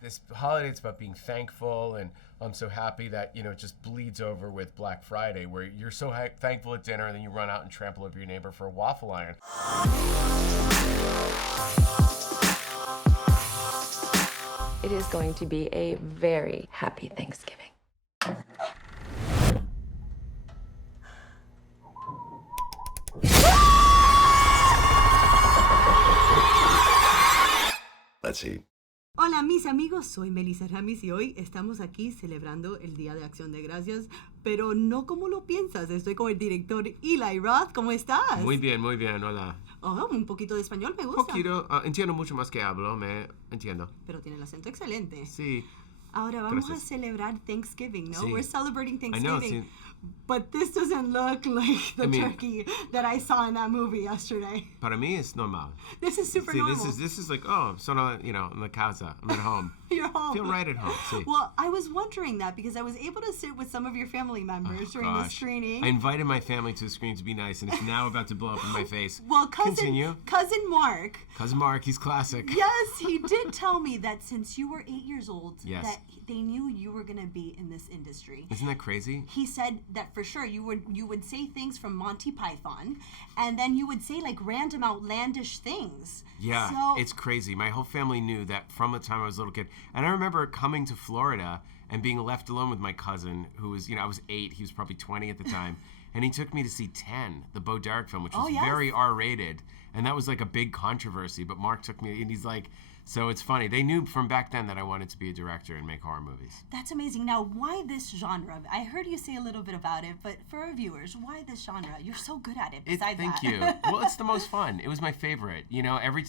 This holiday, it's about being thankful, and I'm so happy that, it just bleeds over with Black Friday, where you're so thankful at dinner and then you run out and trample over your neighbor for a waffle iron. It is going to be a very happy Thanksgiving. Let's see. Hola mis amigos, soy Melissa Ramiz y hoy estamos aquí celebrando el Día de Acción de Gracias, pero no como lo piensas. Estoy con el director Eli Roth. ¿Cómo estás? Muy bien, hola. Oh, un poquito de español me gusta. Poquito, entiendo mucho más que hablo, entiendo. Pero tiene el acento excelente. Sí. Ahora vamos Gracias. a celebrar Thanksgiving, ¿no? Sí. We're celebrating I Thanksgiving. know, sí. But this doesn't look like the turkey that I saw in that movie yesterday. Para mí es normal. This is super See, normal. this is like, oh, solo, in la casa, I'm at home. You're home. Feel right at home, sí. Well, I was wondering that because I was able to sit with some of your family members during the screening. I invited my family to the screening to be nice, and it's now about to blow up in my face. Well, Continue. cousin Mark. Cousin Mark, he's classic. Yes, he did tell me that since you were 8 years old, Yes. that they knew you were going to be in this industry. Isn't that crazy? He said that for sure you would say things from Monty Python, and then you would say like random outlandish things. Yeah, So- it's crazy. My whole family knew that from the time I was a little kid. And I remember coming to Florida and being left alone with my cousin, who was, I was 8, he was probably 20 at the time. And he took me to see 10, the Bo Derek film, which was yes. very R-rated. And that was like a big controversy. But Mark took me, and he's like, so it's funny. They knew from back then that I wanted to be a director and make horror movies. That's amazing. Now, why this genre? I heard you say a little bit about it, but for our viewers, why this genre? You're so good at it. Thank you. Well, it's the most fun. It was my favorite.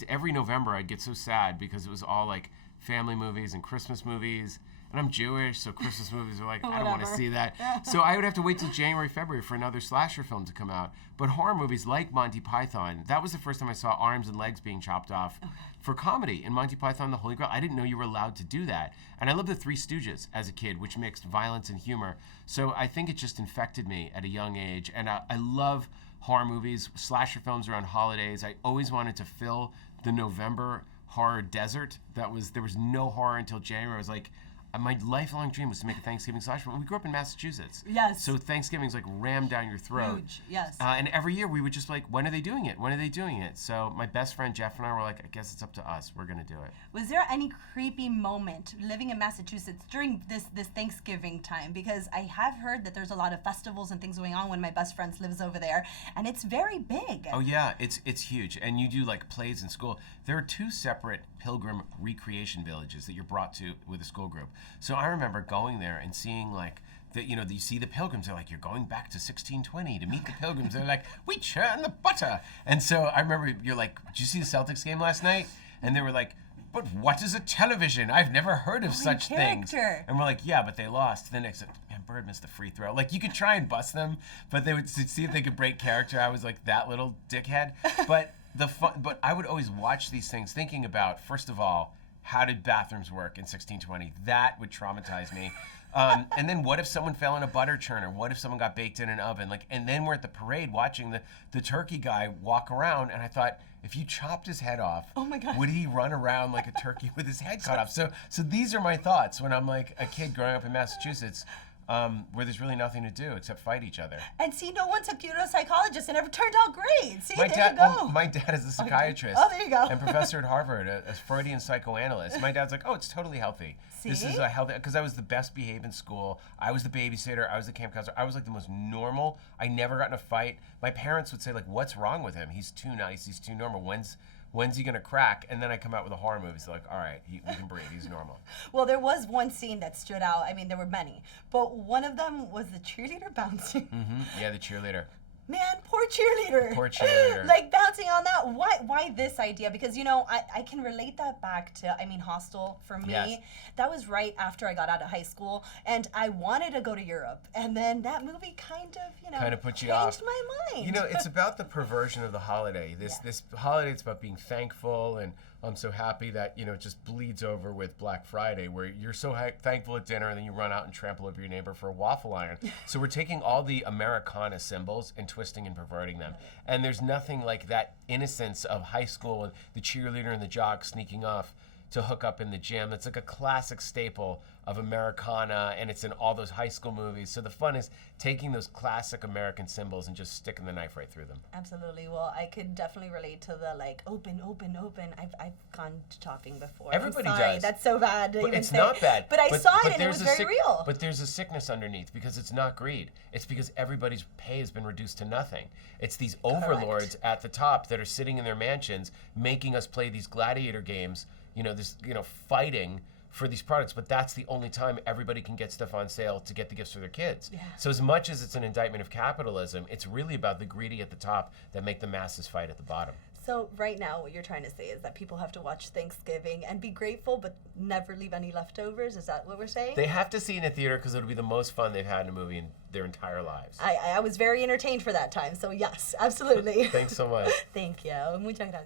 Every November I'd get so sad because it was all like family movies and Christmas movies. And I'm Jewish, so Christmas movies are like, I don't want to see that. So I would have to wait till January, February for another slasher film to come out. But horror movies like Monty Python, that was the first time I saw arms and legs being chopped off for comedy. In Monty Python, The Holy Grail, I didn't know you were allowed to do that. And I loved The Three Stooges as a kid, which mixed violence and humor. So I think it just infected me at a young age. And I love horror movies, slasher films around holidays. I always wanted to fill the November horror desert. There was no horror until January. I was like, my lifelong dream was to make a Thanksgiving slasher film. We grew up in Massachusetts. Yes. So Thanksgiving's like rammed down your throat. Huge, yes. And every year we would just like, when are they doing it? When are they doing it? So my best friend Jeff and I were like, I guess it's up to us. We're going to do it. Was there any creepy moment living in Massachusetts during this Thanksgiving time? Because I have heard that there's a lot of festivals and things going on. One of my best friends lives over there, and it's very big. Oh yeah, it's huge. And you do like plays in school. There are 2 separate pilgrim recreation villages that you're brought to with a school group. So I remember going there and seeing like, you see the pilgrims, they're like, you're going back to 1620 to meet the pilgrims. They're like, we churn the butter. And so I remember you're like, did you see the Celtics game last night? And they were like, but what is a television? I've never heard of such things. And we're like, yeah, but they lost. Then I said, man, Bird missed the free throw. Like, you could try and bust them, but they would see if they could break character. I was like that little dickhead. But but I would always watch these things thinking about, first of all, how did bathrooms work in 1620? That would traumatize me. And then what if someone fell in a butter churner? What if someone got baked in an oven? And then we're at the parade watching the turkey guy walk around, and I thought, if you chopped his head off, oh my God, would he run around like a turkey with his head cut off? So these are my thoughts when I'm like a kid growing up in Massachusetts, where there's really nothing to do except fight each other. And see, no one took you to a psychologist, and it turned out great. See, my there dad, you go. Well, my dad is a psychiatrist. Oh, there you go. And professor at Harvard, a Freudian psychoanalyst. My dad's like, oh, it's totally healthy. See? This is a healthy, because I was the best behaved in school. I was the babysitter. I was the camp counselor. I was like the most normal. I never got in a fight. My parents would say, like, what's wrong with him? He's too nice. He's too normal. When's he gonna crack? And then I come out with a horror movie. So like, all right, we can breathe. He's normal. Well, there was one scene that stood out. I mean, there were many, but one of them was the cheerleader bouncing. Mm-hmm. Yeah, the cheerleader. Man, poor cheerleader. Poor cheerleader. Like bouncing on that. Why this idea? Because, I can relate that back to, Hostel for me. Yes. That was right after I got out of high school, and I wanted to go to Europe. And then that movie kind of put you changed off. my mind. It's about the perversion of the holiday. This holiday, it's about being thankful, and I'm so happy that, it just bleeds over with Black Friday, where you're so thankful at dinner and then you run out and trample over your neighbor for a waffle iron. So we're taking all the Americana symbols and twisting and perverting them. And there's nothing like that innocence of high school and the cheerleader and the jock sneaking off to hook up in the gym. It's like a classic staple of Americana, and it's in all those high school movies. So the fun is taking those classic American symbols and just sticking the knife right through them. Absolutely. Well, I could definitely relate to the like open. I've gone shopping before. Everybody I'm sorry, does. That's so bad. To But even it's say. not bad. But I saw it and it there's was a very real. But there's a sickness underneath because it's not greed. It's because everybody's pay has been reduced to nothing. It's these overlords at the top that are sitting in their mansions making us play these gladiator games, fighting for these products, but that's the only time everybody can get stuff on sale to get the gifts for their kids. Yeah. So as much as it's an indictment of capitalism, it's really about the greedy at the top that make the masses fight at the bottom. So right now, what you're trying to say is that people have to watch Thanksgiving and be grateful, but never leave any leftovers. Is that what we're saying? They have to see it in a theater because it'll be the most fun they've had in a movie in their entire lives. I was very entertained for that time, so yes, absolutely. Thanks so much. Thank you. Muchas gracias.